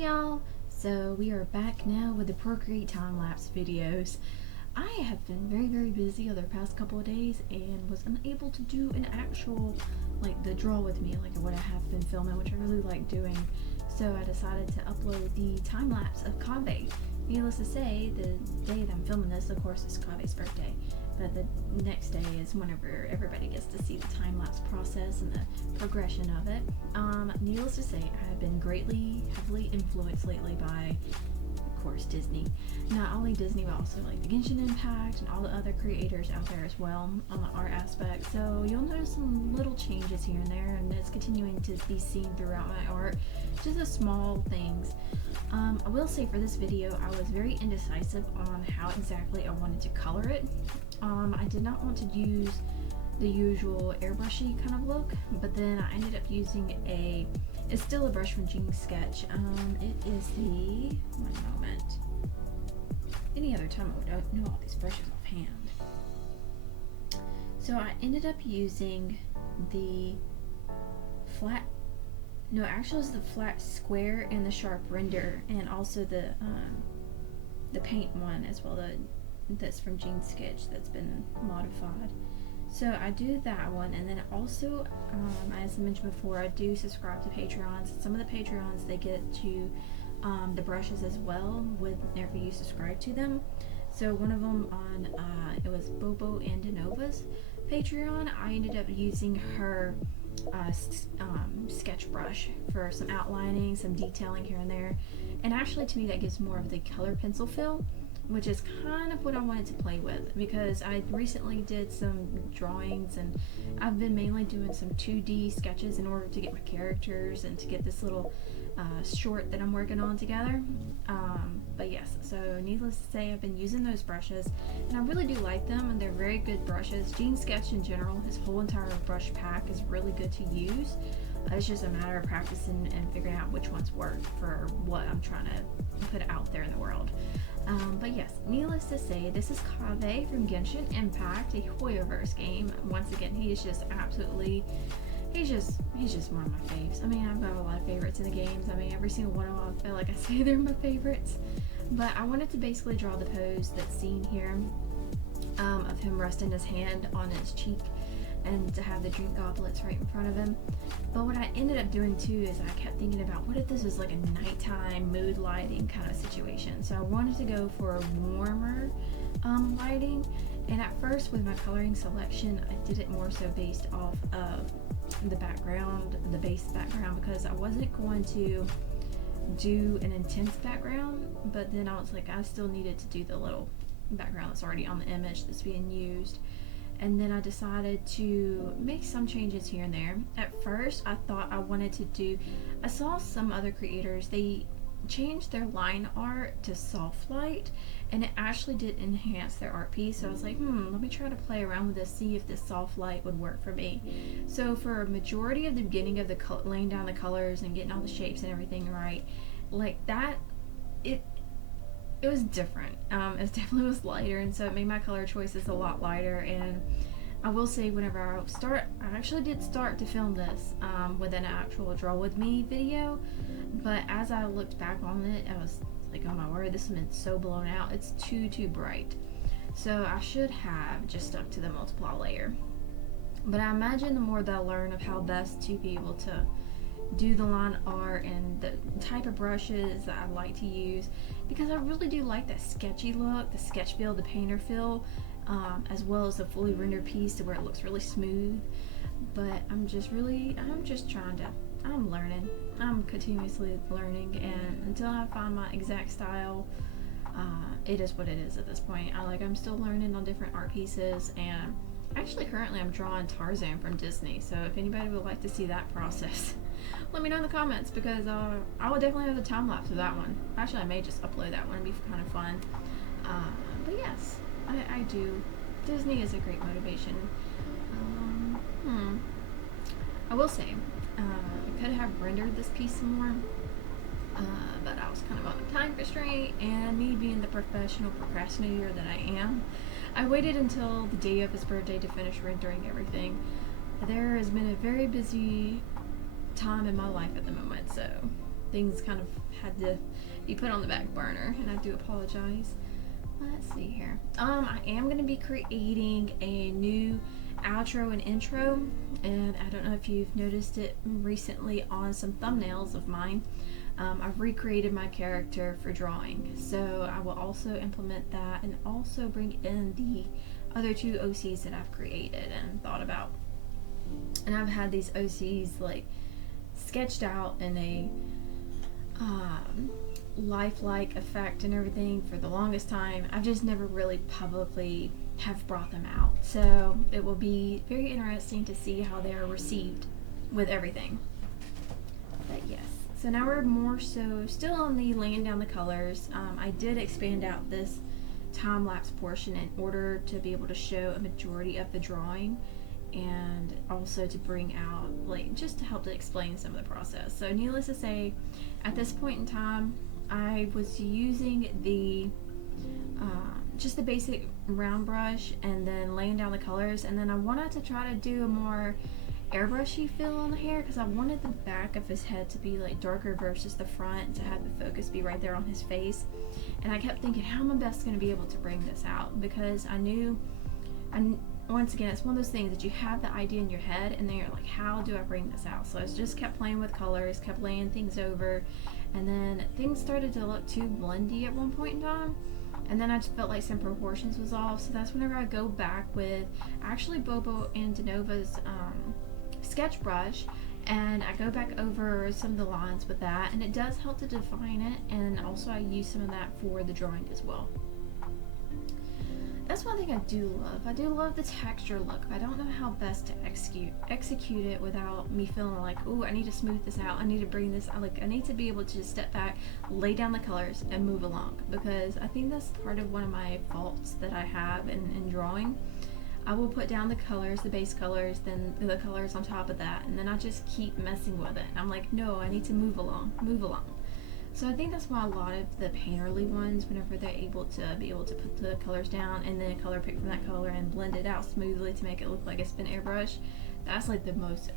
Hey y'all! So we are back now with the Procreate time-lapse videos. I have been very busy over the past couple of days and was unable to do an actual, like, the draw with me, like what I have been filming, which I really like doing. So I decided to upload the time-lapse of KAVEH. Needless to say, the day that I'm filming this, of course, is KAVEH's birthday. But the next day is whenever everybody gets to see the time-lapse process and the progression of it. Needless to say, I have been heavily influenced lately by, of course, Disney. Not only Disney, but also like the Genshin Impact and all the other creators out there as well on the art aspect. So you'll notice some little changes here and there, and it's continuing to be seen throughout my art. Just the small things. I will say for this video, I was very indecisive on how exactly I wanted to color it. I did not want to use the usual airbrushy kind of look, but then I ended up using it's still a brush from JingSketch. It is the, one moment. Any other time I would know all these brushes offhand. So I ended up using the flat, no, actually it's the flat square and the sharp render, and also the paint one as well, that's from JingSketch that's been modified. So I do that one, and then also, as I mentioned before, I do subscribe to Patreons. Some of the Patreons, they get to the brushes as well whenever you subscribe to them. So one of them on, it was Bobbo Andonova's Patreon. I ended up using her sketch brush for some outlining, some detailing here and there. And actually, to me, that gives more of the color pencil feel, which is kind of what I wanted to play with, because I recently did some drawings and I've been mainly doing some 2D sketches in order to get my characters and to get this little short that I'm working on together. But yes, so needless to say, I've been using those brushes and I really do like them, and they're very good brushes. JingSketch in general, his whole entire brush pack is really good to use. It's just a matter of practicing and figuring out which ones work for what I'm trying to put out there in the world. But yes, needless to say, this is KAVEH from Genshin Impact, a Hoyoverse game. Once again, he is just absolutely, he's just one of my faves. I mean, I've got a lot of favorites in the games. I mean, every single one of them, I feel like I say they're my favorites. But I wanted to basically draw the pose that's seen here, of him resting his hand on his cheek and to have the drink goblets right in front of him. But what I ended up doing too is I kept thinking about, what if this was like a nighttime mood lighting kind of situation. So I wanted to go for a warmer lighting, and at first with my coloring selection, I did it more so based off of the background, the base background, because I wasn't going to do an intense background, but then I was like, I still needed to do the little background that's already on the image that's being used. And then I decided to make some changes here and there. At first, I thought I wanted to do, I saw some other creators, they changed their line art to soft light, and it actually did enhance their art piece. So I was like, let me try to play around with this, see if this soft light would work for me. So for a majority of the beginning of the laying down the colors and getting all the shapes and everything right, like that, it was different. It definitely was lighter, and so it made my color choices a lot lighter. And I will say, whenever I actually did start to film this with an actual draw with me video, but as I looked back on it, I was like, oh my word, this has been so blown out. It's too bright. So I should have just stuck to the multiply layer. But I imagine the more that I learn of how best to be able to do the line art and the type of brushes that I like to use, because I really do like that sketchy look, the sketch feel, the painter feel, as well as the fully rendered piece to where it looks really smooth. But I'm learning. I'm continuously learning, and until I find my exact style, it is what it is at this point. I'm still learning on different art pieces, and actually currently I'm drawing Tarzan from Disney, so if anybody would like to see that process, let me know in the comments, because I will definitely have the time lapse of that one. Actually, I may just upload that one, it'd be kind of fun. But yes, I do. Disney is a great motivation. I will say, I could have rendered this piece some more, but I was kind of on a time constraint, and me being the professional procrastinator that I am, I waited until the day of his birthday to finish rendering everything. There has been a very busy time in my life at the moment, so things kind of had to be put on the back burner, and I do apologize. Let's see here. I am going to be creating a new outro and intro, and I don't know if you've noticed it recently on some thumbnails of mine. I've recreated my character for drawing, so I will also implement that and also bring in the other 2 OCs that I've created and thought about. And I've had these OCs like sketched out in a lifelike effect and everything for the longest time. I've just never really publicly have brought them out, so it will be very interesting to see how they are received with everything. But yes, so now we're more so still on the laying down the colors. I did expand out this time-lapse portion in order to be able to show a majority of the drawing, and also to bring out, like, just to help to explain some of the process. So needless to say, at this point in time, I was using the just the basic round brush and then laying down the colors, and then I wanted to try to do a more airbrushy feel on the hair because I wanted the back of his head to be like darker versus the front, to have the focus be right there on his face. And I kept thinking, how am I best going to be able to bring this out? Because I knew, once again, it's one of those things that you have the idea in your head and then you're like, how do I bring this out? So I just kept playing with colors, kept laying things over, and then things started to look too blendy at one point in time. And then I just felt like some proportions was off, so that's whenever I go back with actually Bobbo Andonova's sketch brush, and I go back over some of the lines with that, and it does help to define it, and also I use some of that for the drawing as well. That's one thing I do love. I do love the texture look. I don't know how best to execute it without me feeling like, oh, I need to smooth this out. I need to bring this, I need to be able to just step back, lay down the colors, and move along. Because I think that's part of one of my faults that I have in drawing. I will put down the colors, the base colors, then the colors on top of that, and then I just keep messing with it. I'm like, no, I need to move along, move along. So I think that's why a lot of the painterly ones, whenever they're able to put the colors down and then color pick from that color and blend it out smoothly to make it look like a spin airbrush, that's like the most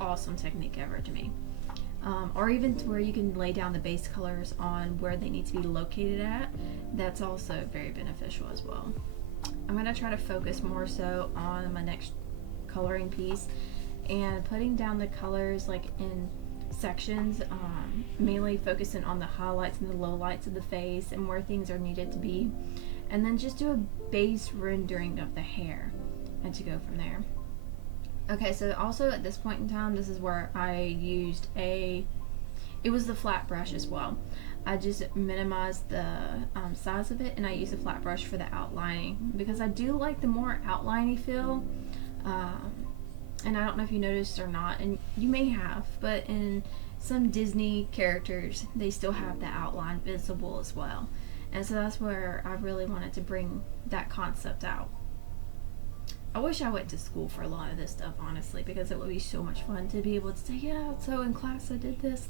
awesome technique ever to me. Or even to where you can lay down the base colors on where they need to be located at, that's also very beneficial as well. I'm going to try to focus more so on my next coloring piece and putting down the colors like in sections, mainly focusing on the highlights and the lowlights of the face and where things are needed to be, and then just do a base rendering of the hair and to go from there. Okay, so also at this point in time, this is where I used it was the flat brush as well. I just minimized the size of it, and I used a flat brush for the outlining because I do like the more outliney feel. And I don't know if you noticed or not, and you may have, but in some Disney characters, they still have the outline visible as well. And so that's where I really wanted to bring that concept out. I wish I went to school for a lot of this stuff, honestly, because it would be so much fun to be able to say, yeah, so in class I did this.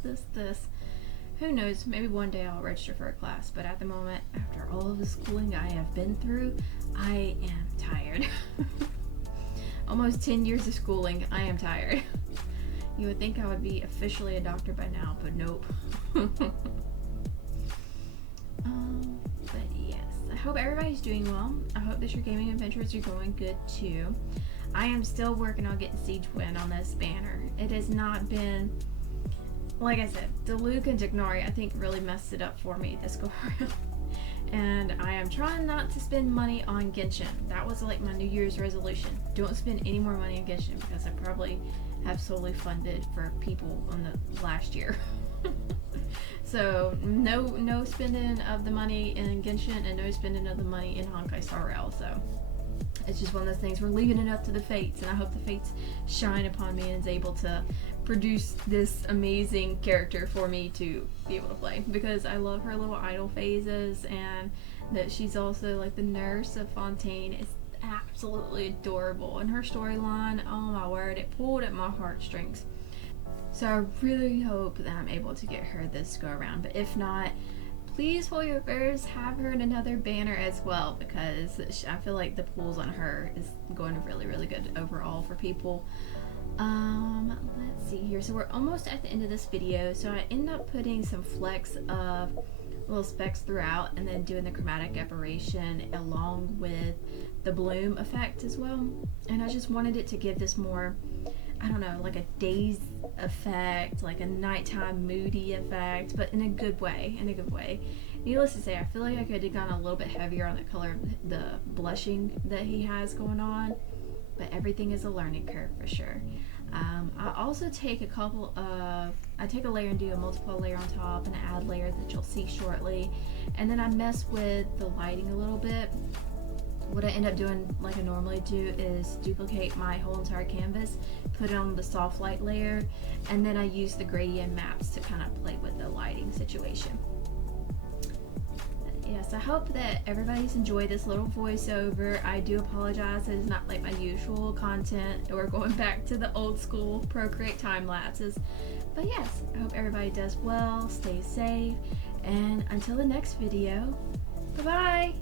Who knows, maybe one day I'll register for a class, but at the moment, after all of the schooling I have been through, I am tired. Almost 10 years of schooling, I am tired. You would think I would be officially a doctor by now, but nope. But yes, I hope everybody's doing well. I hope that your gaming adventures are going good too. I am still working on getting Siege Win on this banner. It has not been, like I said, Diluc and Dignari I think really messed it up for me this go around. And I am trying not to spend money on Genshin. That was like my New Year's resolution. Don't spend any more money on Genshin because I probably have solely funded for people on the last year. So no spending of the money in Genshin and no spending of the money in Honkai Star Rail. So it's just one of those things. We're leaving it up to the fates, and I hope the fates shine upon me and is able to produce this amazing character for me to be able to play, because I love her little idol phases, and that she's also like the nurse of Fontaine is absolutely adorable, and her storyline, oh my word, it pulled at my heartstrings. So I really hope that I'm able to get her this go around, but if not, please hold your prayers, have her in another banner as well, because I feel like the pulls on her is going really good overall for people. Let's see here. So we're almost at the end of this video. So I end up putting some flecks of little specks throughout and then doing the chromatic aberration along with the bloom effect as well. And I just wanted it to give this more, I don't know, like a daze effect, like a nighttime moody effect, but in a good way, Needless to say, I feel like I could have gone a little bit heavier on the color of the blushing that he has going on, but everything is a learning curve for sure. I also take I take a layer and do a multiple layer on top and an add layer that you'll see shortly, and then I mess with the lighting a little bit. What I end up doing, like I normally do, is duplicate my whole entire canvas, put it on the soft light layer, and then I use the gradient maps to kind of play with the lighting situation. Yes, I hope that everybody's enjoyed this little voiceover. I do apologize, it is not like my usual content. We're going back to the old school Procreate time lapses. But yes, I hope everybody does well, stay safe, and until the next video, bye-bye!